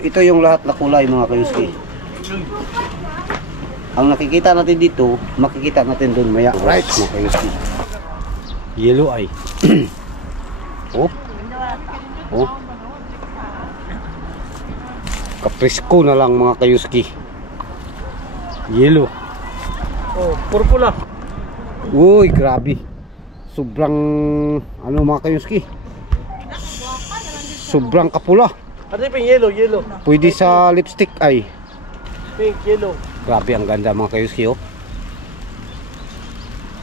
Ito yung lahat na kulay mga kayuski. Ang nakikita natin dito, makikita natin doon maya. Right mga kayuski. Yellow eye. Oh. Oh. Kapresko na lang mga kayuski. Yellow. Oh, purpula. Uy, grabe. Sobrang ano mga kayuski. Sobrang kapula. Ano yung yellow? Pwede sa lipstick ay. Pink, yellow. Grabe ang ganda mga kayuski oh.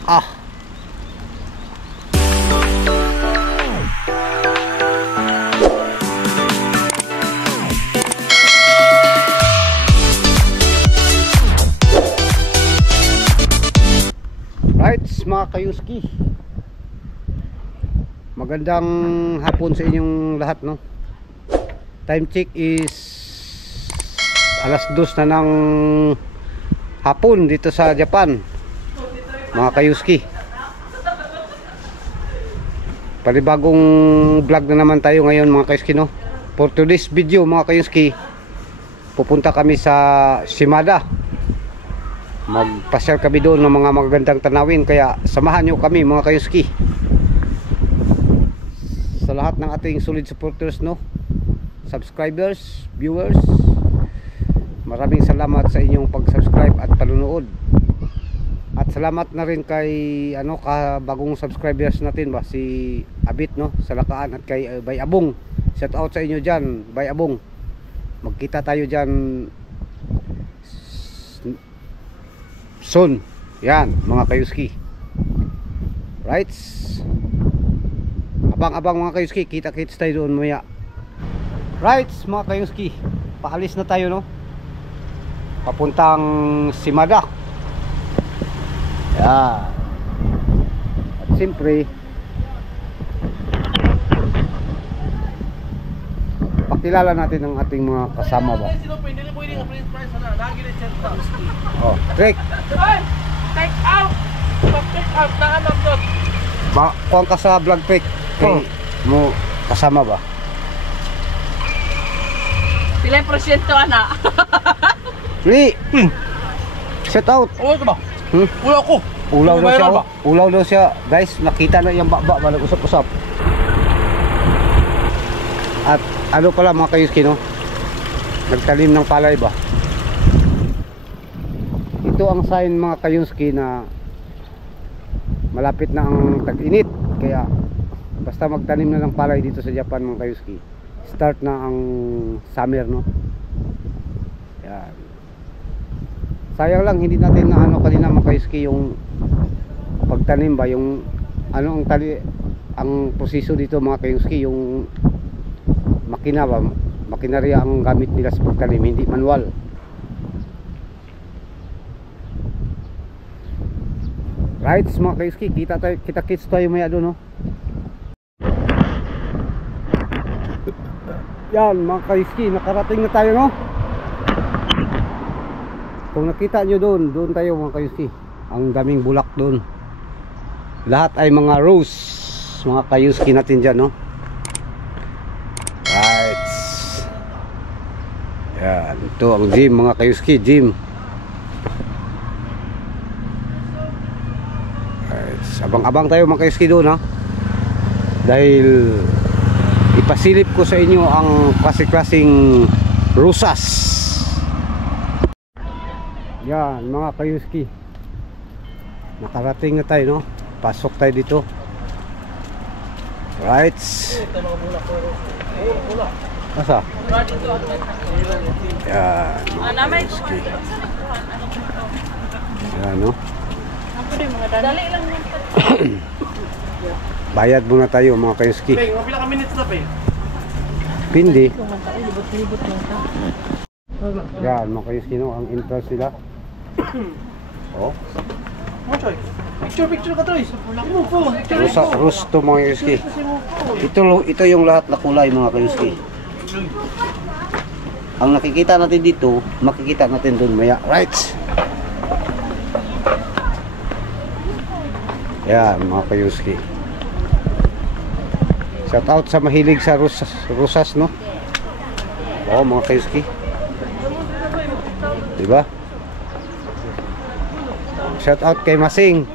Ah. Right mga kayuski. Magandang hapon sa inyong lahat no. Time check is alas 2 na ng hapon dito sa Japan mga kayuski. Panibagong vlog na naman tayo ngayon mga kayuski no. For today's video mga kayuski, pupunta kami sa Shimada. Magpasyal kami doon ng mga magagandang tanawin, kaya samahan nyo kami mga kayuski. Sa lahat ng ating solid supporters no, subscribers, viewers, maraming salamat sa inyong pag-subscribe at panunood. At salamat na rin kay bagong subscribers natin ba, si Abit no, sa Lakaan, at kay Bay Abong. Shout out sa inyo diyan, Bay Abong. Magkita tayo diyan soon. Yan mga kayuski. Right? Abang-abang mga kayuski, kita-kits tayo doon maya. Right mga kayuski, paalis na tayo no, papuntang Shimada. Yan. At siyempre pakilala natin ang ating mga kasama ba. Oh, Drake. Take out na alam doon. Kuha ka sa vlog pic. Oh. Mo kasama ba? Pilay porsyento ana. Li. Set out. Oo ito ba? Ulaw ko. Ulaw daw siya. Ba? Ulaw daw siya. Guys, nakita na yung baba ba nag-usap-usap. At ano pala mga kayuski no, nagtalim ng palay ba. Ito ang sign mga kayuski na malapit na ang tag-init. Kaya basta magtanim na ng palay dito sa Japan mga kayuski, start na ang summer no. Yan. Sayang lang hindi natin na kanina mga kayuski yung pagtanim ba, yung ang proseso dito mga kayuski, yung makina ba, makinarya ang gamit nila sa pagtanim, hindi manual. Right mga kayuski, kita-kits tayo maya doon no. Yan mga kayuski, nakarating na tayo no. Kung nakita nyo doon tayo mga kayuski. Ang daming bulak doon. Lahat ay mga rose mga kayuski natin dyan no. Right. Yan, ito ang gym mga kayuski, gym. Right. Abang-abang tayo mga kayuski doon ha. Dahil ipasilip ko sa inyo ang klase-klaseng rosas. Yan mga kayuski, nakarating na tayo no. Pasok tayo dito. Right. Asa? Yan mga kayuski. Yan no. Dali lang. Bayad muna tayo mga kayuski. Peng, pila ka minutes na peng? Pindi. Yan mga kayuski no, ang entrance nila. Oh. Picture ka Troy. Rusto mga kayuski. Ito yung lahat na kulay mga kayuski. Ang nakikita natin dito, makikita natin doon maya. Right. Yan mga kayuski. Shout out sa mahilig sa rosas no. Oo, mga kayuski. Diba? Shout out kay Masing.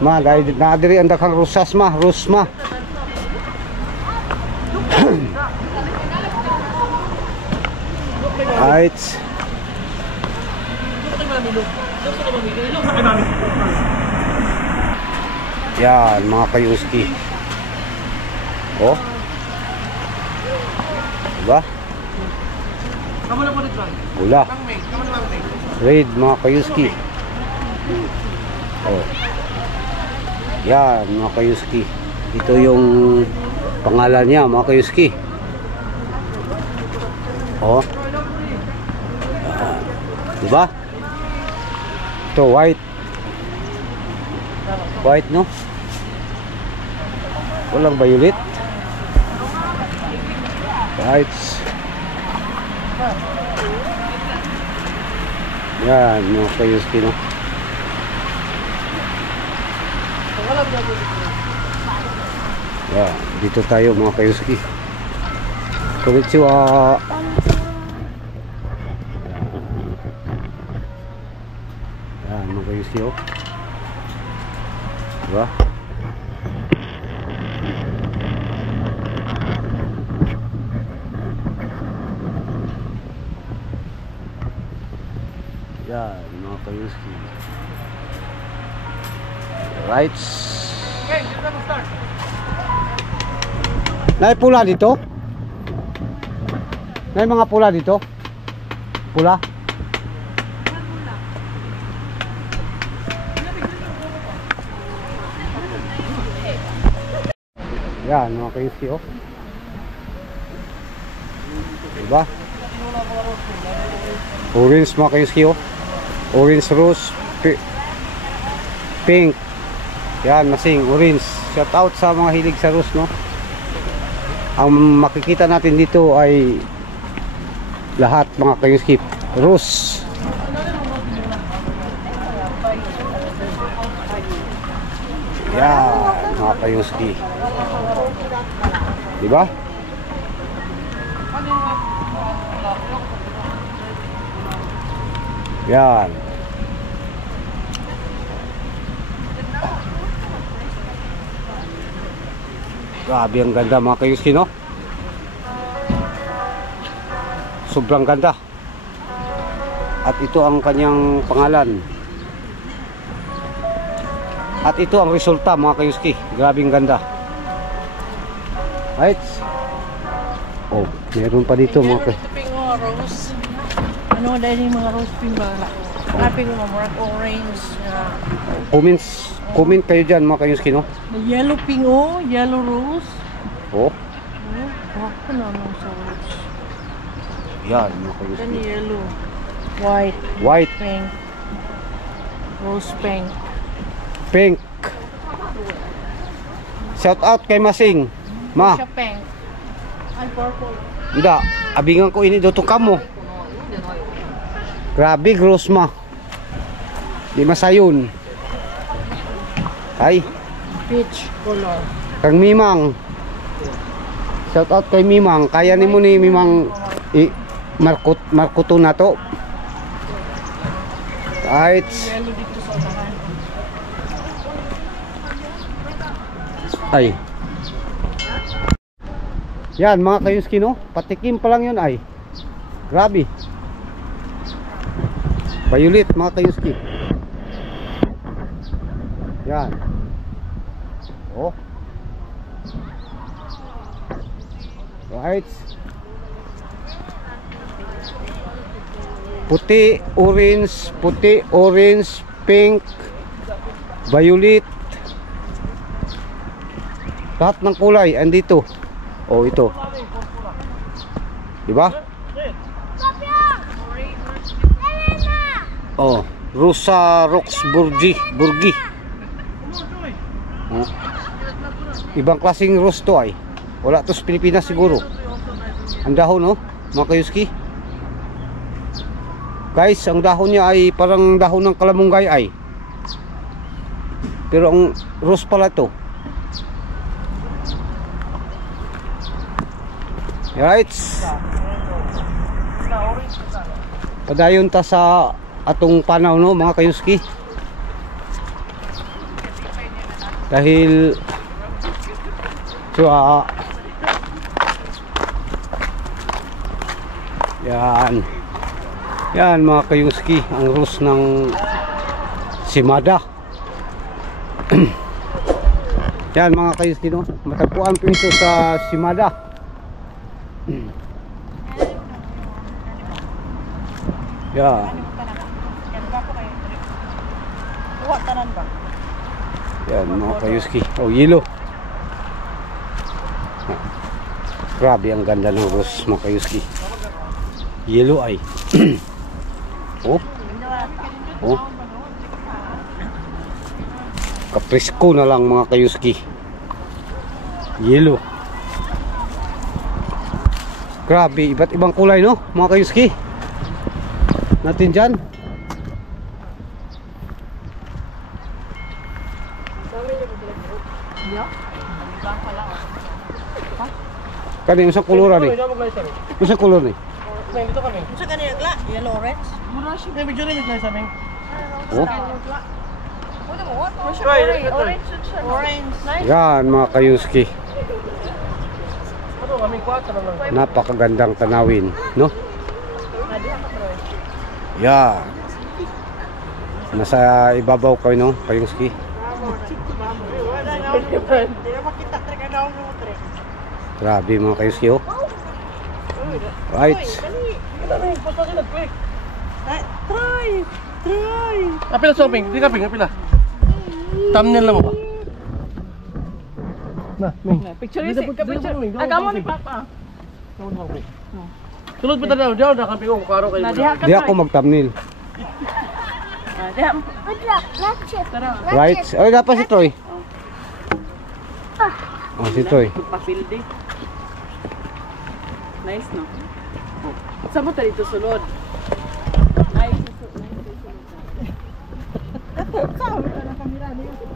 Ma, dahil naadiri ang daghang rusas ma, rusma. Right. Yan, mga kayuski. Oh. Diba? Kamu na po dito. Wala. Kamu na lang. Raid, mga kayuski. Oh. Yan, mga kayuski. Ito yung pangalan niya, mga kayuski. Oh. Diba? Ito, white. White, no? Walang violet. White. Yan, mga kayuski, no? Yan, dito tayo, mga kayuski. Konnichiwa. Yan, mga kayuski, oh. Diba? Yan, mga kayuski. Right. Okay, dito na start. May pula dito? May mga pula dito? Pula? Yan, mga kayuski, oh. Diba? Orange, mga kayuski, oh. Orange, rose, pink. Yan, Masing, orange. Shout out sa mga hilig sa rose, no? Ang makikita natin dito ay lahat, mga kayuski, rose. Yan, mga kayuski. Diba? Yan. Grabe ang ganda, mga kayuski, no? Sobrang ganda. At ito ang kanyang pangalan. At ito ang resulta, mga kayuski. Grabe ang ganda. Right? Oh, meron pa dito, mga kayuski. Ping rose. Ano dahil yung mga rose ping ba? Ping mga orange. Comment kayo dyan, mga kayuski, no? Yellow ping yellow rose. Oh, Ako na nung sa rose. yan, mga Then kayuski. yellow. White. White, Pink. Rose pink. pink. Shout out kay Masing. Ma, Siya pink. Ay, purple. hindi, abingan ko ini dito kamo. Grabe, gross ma. Di masayon. Ay, Peach color. kang Mimang. Shout out kay Mimang. Kaya ni mo ni Mimang markuto na to. Right. Yellow dito sa unahan. Ay. Yan, mga kayuski, no? Patikim pa lang yun, ay. Grabe. Violet, mga kayuski. Yan. Oh. Right. Puti, orange, pink, violet. Lahat ng kulay andito. Oh, ito. Diba? Oh, Rosa Roxburghi, Burgi. Oh. Ibang klaseng rose to ay. Wala to sa Pilipinas siguro. Ang dahon, no, mga kayuski. Guys, ang dahon niya ay parang dahon ng kalamunggay ay. Pero ang rose pala to. Right. Padayon ta sa atong panaw no mga kayuski. Dahil yan mga kayuski, ang rus ng Shimada. Yan mga kayuski no, matagpuan po ito sa Shimada. Yan. Yan mga kayuski. Oh, yelo. Grabe ang ganda ng rose mga kayuski. Yelo ay. Oh. Oh. Kapresko na lang mga kayuski. Yelo. Grabe, iba't ibang kulay no mga kayuski. Natin dyan. Kani usang kulura ni. Usang kulur ni. Dito kami. Sa kanila gla, yellow orange. Mura siya. May video rin sa amin. Oh. Orange. Yan mga kayuski. Ano kami 4 lang. Napakagandang tanawin, no? Yan. Nasa ibabaw kayo no, kayuski. Grabe mga kayuski oh. Right. Try. Apila shopping, di kaping apila. Thumbnail na mo ba? Na, Picture ni picture. Agamo ni Papa. Sulod pa daw, daw na kaping ko karo kayo. Di ako mag-thumbnail. Right. Oy, dapat si Troy. Oh, si Troy. Papildi. Nice no. Sa mo dito sulod.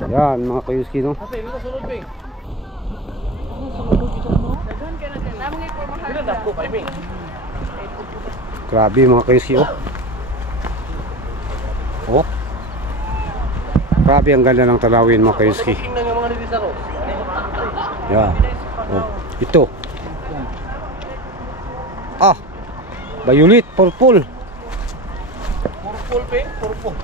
Yan mga kayuski no. Ate, dito sulod pa. Dito na ko kay mi. Grabe mga kayuski oh. Oh. Grabe ang ganda ng tanawin mga kayuski. Tingnan nga mga dito sa ro. Yan. Oh. Ito. Ah. Violet, purple. Purple pink, purple.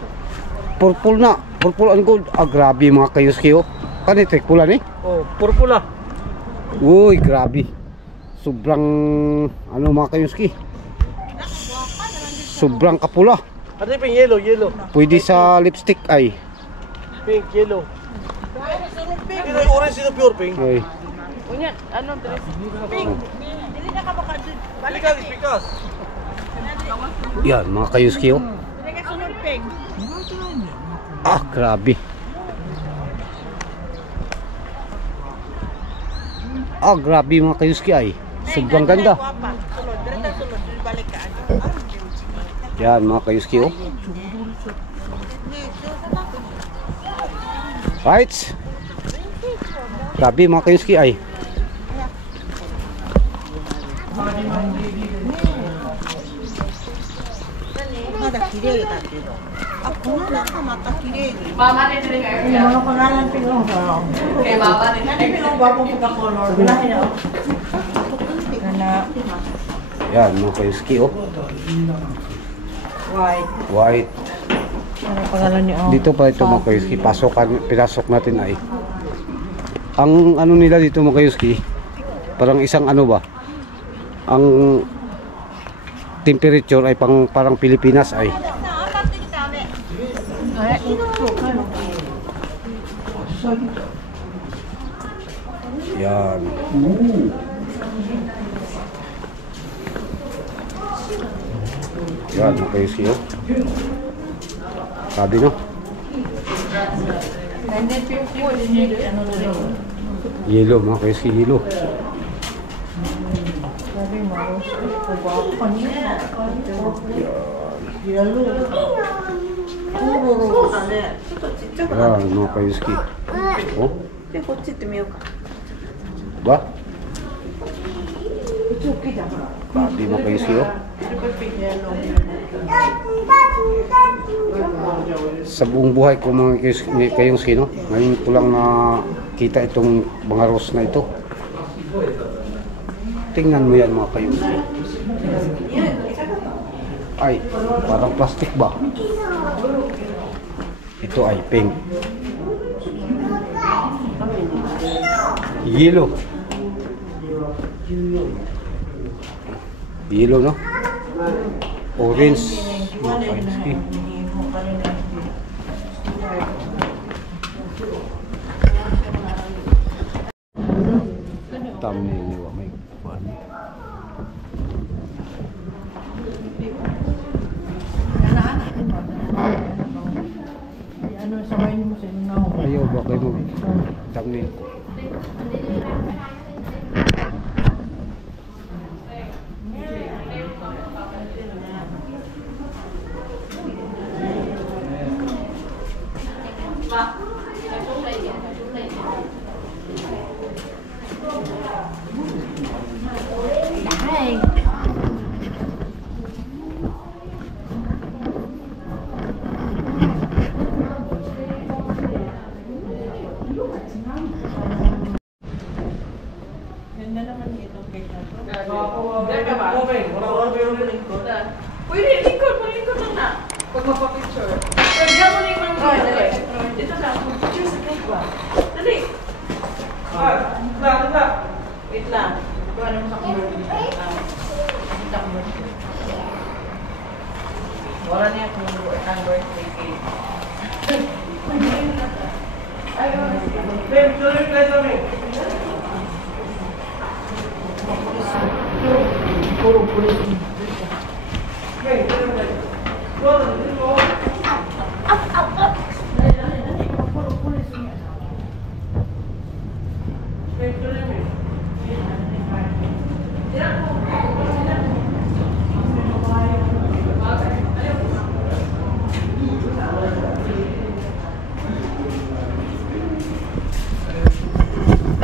Purple na. Purple and gold. Ah, grabe mga kayuski oh. Kani trek pula ni? Oh, purple ah. Uy, grabe. Sobrang ano mga kayuski. Sobrang kapula. Ate pink yellow, yellow. Pwede sa lipstick ay. Pink, yellow. Dito yung orange, dito pure pink. Ay. Unya, ano dress? Pink. Dili na ka baka Balik ka, pikas. Yan mga kayuski oh. Dili ka sunod pink. Ah, grabe. Ah, grabe mga kayuski ay. Sobrang ganda. Sunod, dire sunod, balik ka. Yan mga kayuski oh. Right. Grabe mga kayuski ay. Mama ni dire ka. Yung mga pangalan pinong sa. Kay mama ni. Ano pinong bagong pagka-color? Wala na. Kana. Yan mga kayuski oh. White. White. Ano pangalan niyo? Dito pa ito mga kayuski. Pinasok natin ay. Ang ano nila dito mga kayuski. Parang isang ano ba. Ang temperature ay parang Pilipinas ay. Yan. Yan mga kayuski oh. Sabi no. 1950 ano na rin. Yellow mga kayuski, yellow. Sabi mo, ko kanina. Yellow. Yan mga kayuski. Oh. Ba? Grabe mga kayuski, oh. Triple pink yellow. Sa buong buhay ko mga kayuski, no? Ngayon ko lang nakita itong mga rose na ito. Tingnan mo yan mga kayuski. Ay, parang plastic ba? Ito ay pink. Yellow. Yellow, no? Orange. Mga kayuski. Thumbnail niyo may kuwan. Ano, sabay mo sa inyo. Ayaw ba kayo mo? Thumbnail ko. Ganda naman itong cake na to. Pwede, lingkod lang na. Pag mapapicture. Pwede mo na yung mga dito na, picture sa cake ba? Dali. Wait lang. Ito ano sa birthday. Kita ko birthday. Wala niya kung ang birthday cake.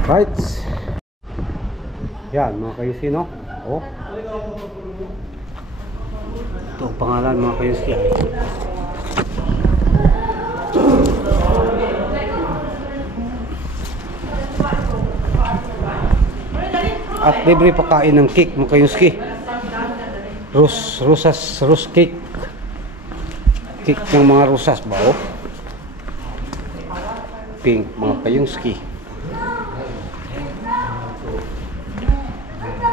Right. Yan mga kayuski, no? Oh. Ito ang pangalan mga kayuski. At libre pakain ng cake mga kayuski. Rose cake. Cake ng mga rosas ba, oh? Pink mga kayuski.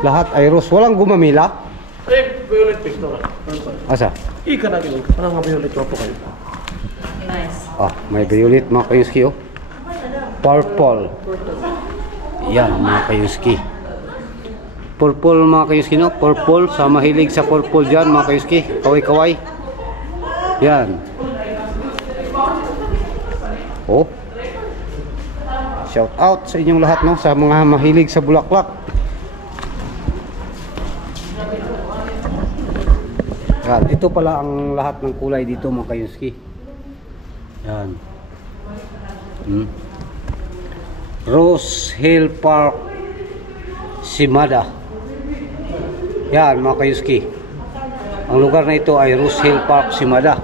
Lahat ay rose. Walang gumamila? Violet pink to. Asa? Ika na yun. Ano nga violet po kayo? Nice. Ah, may violet mga kayuski, oh. Purple. Yan mga kayuski. Purple mga kayuski, no? Purple. Sa mahilig sa purple dyan mga kayuski. Kaway-kaway. Yan. Oh. Shout out sa inyong lahat, no? Sa mga mahilig sa bulaklak. Yan, ito pala ang lahat ng kulay dito mga kayuski. Yan. Rose Hill Park, Shimada. Yan mga kayuski. Ang lugar na ito ay Rose Hill Park, Shimada.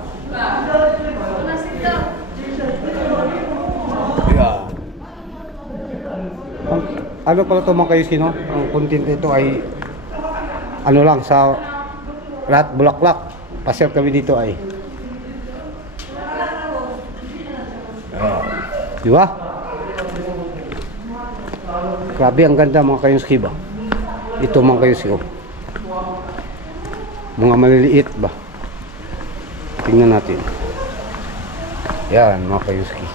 Yan. Ano pala ito mga kayuski, no? Ang content nito ay ano lang sa lahat bulaklak. Pasyal kami dito ay. Di ba? Grabe ang ganda mga kayuski ba? Ito mga kayuski, oh. Mga maliliit ba? Tingnan natin. Yan mga kayuski.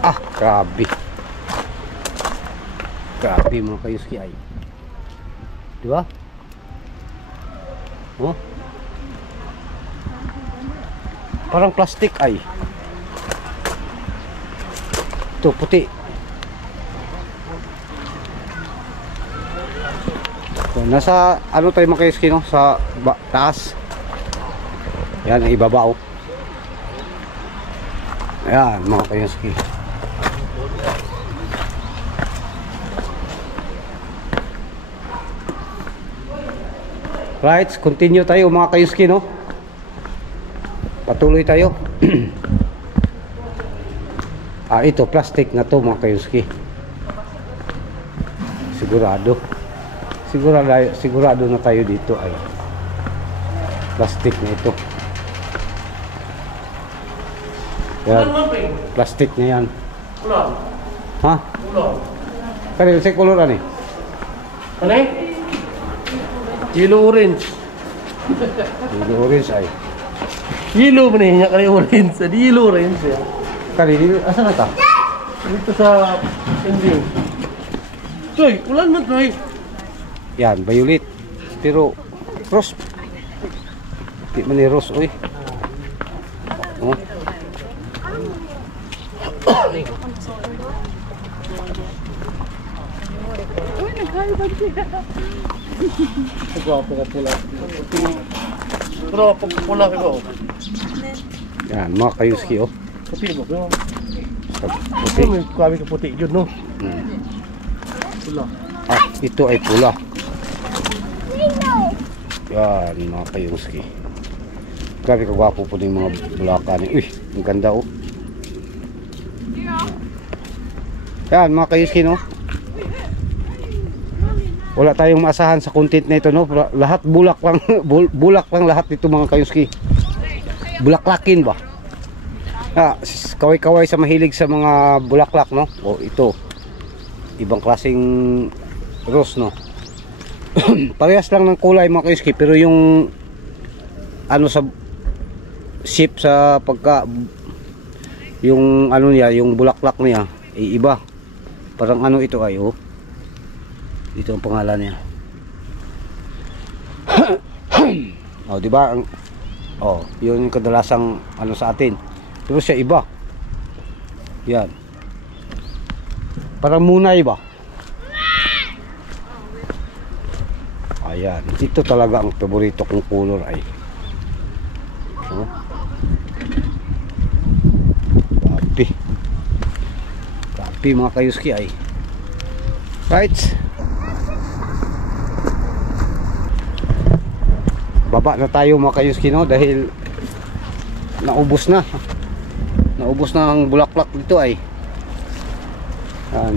Ah, grabe. Grabe mga kayuski ay. Di ba? Oh. Parang plastic ay. Ito puti. So, nasa ano tayo mga kayuski, no? Sa taas. Yan ang ibabaw. Ayan mga kayuski. Right, continue tayo mga kayuski, no? Patuloy tayo. Ito, plastic na to mga kayuski. Sigurado na tayo dito ay plastic na ito. Yan, plastic na yan. Ulang. Ha? Ulang. Kanil, sa color ano eh? Ano eh? Yellow orange. Yung orange ay. Yellow ba niya kali orange? Di yellow orange ya. Kanil, asan na ta? Dito sa ending. Toy, ulan mo toy. Yan, violet. Pero, rose. Di man ni rose, oy. Oh. Gwapo ka pula. Pero pag pula ka ko. Yan, mga kayuski, oh. Puti mo ko. Puti. May kami ka puti jud no. Pula. Ito ay pula. Yan, mga kayuski. Grabe kagwapo po yung mga bulakan. Uy, ang ganda, oh. Yan, mga kayuski, no? Wala tayong maasahan sa content na ito, no? Lahat bulak lang, bulak lang lahat dito mga kayuski. Bulaklakin ba? Kaway-kaway sa mahilig sa mga bulaklak, no? O ito, ibang klaseng rose, no? Parehas lang ng kulay mga kayuski, pero yung ano sa shape sa pagka yung ano niya, yung bulaklak niya ay iba. Parang ano ito ay, oh. Dito ang pangalan niya. Oh, di ba? Oh, yun yung kadalasang ano sa atin. Pero siya iba. Yan. Parang munay ba? Ayan. Ito talaga ang paborito kong color ay. Oh. Kapi mga kayuski ay. Right. Baba na tayo mga kayuski, no? Dahil naubos na ang bulaklak dito ay.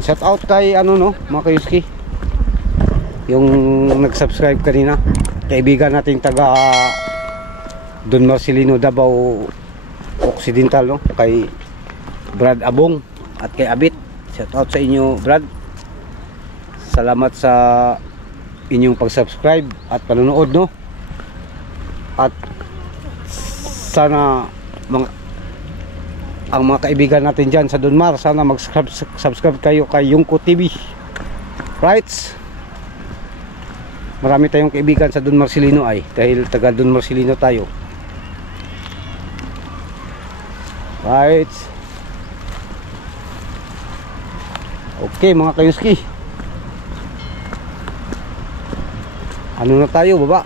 Shout out kay ano, no, mga kayuski, yung nag-subscribe kanina, kaibigan nating taga Don Marcelino, Davao Occidental, no? Kay Brad Abong at kay Abit. Shout out sa inyo, Brad. Salamat sa inyong pag-subscribe at panonood, no? At sana ang mga kaibigan natin dyan sa Dunmar, sana mag-subscribe kayo kay Yungko TV. Right? Marami tayong kaibigan sa Don Marcelino ay, dahil taga Don Marcelino tayo. Right? Okay mga kayuski, ano na tayo, baba.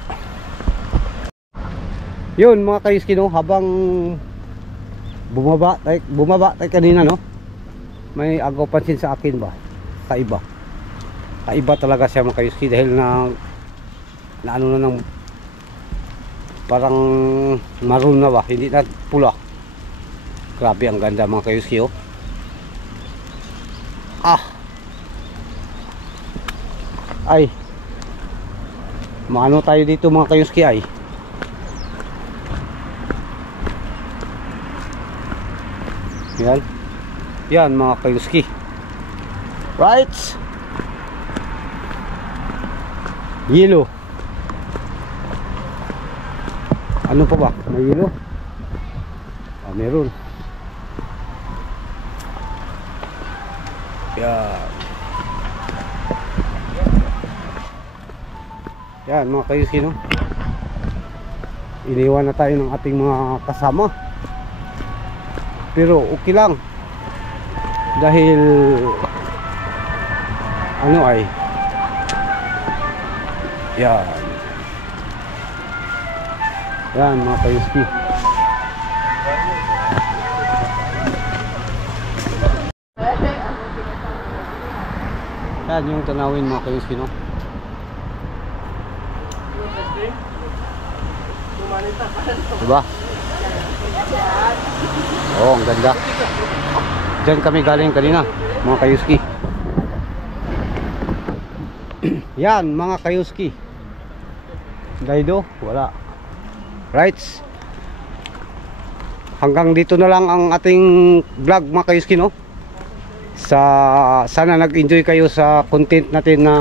Yun mga kayuski, no, habang bumaba tayo kanina, no, may agaw pansin sa akin ba, kaiba talaga siya mga kayuski, dahil na ano na ng parang maroon na ba, hindi na pula. Grabe ang ganda mga kayuski, oh. Ay, maano tayo dito mga kayuski ay. Yan mga kayuski. Right? Yellow. Ano pa ba? May yellow? Meron. Yan mga kayuski, no? Iniwan na tayo ng ating mga kasama, pero okay lang, dahil ano ay yan mga kayuski. Yan yung tanawin mga kayuski, no? Diba? Oh, ang ganda. Diyan kami galing kanina, mga kayuski. Yan, mga kayuski. Daido, wala. Rights. Hanggang dito na lang ang ating vlog, mga kayuski, no? Sana nag-enjoy kayo sa content natin na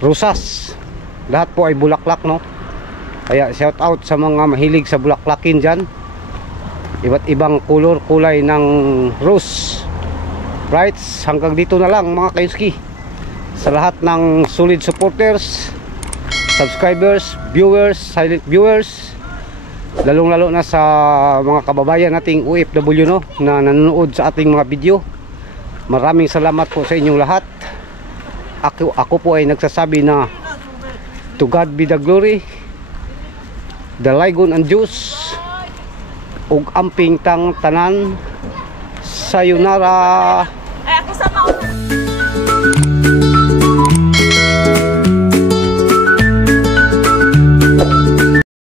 rosas. Lahat po ay bulaklak, no? Kaya shout out sa mga mahilig sa bulaklakin dyan. Iba't ibang kulay ng rose. Rights, hanggang dito na lang, mga kayuski. Sa lahat ng solid supporters, subscribers, viewers, silent viewers, lalong lalo na sa mga kababayan nating OFW, no, na nanonood sa ating mga video. Maraming salamat po sa inyong lahat. Ako po ay nagsasabi na to God be the glory, the Ligon and Diyos, ug amping tang tanan. Sayonara. Ay, ako sa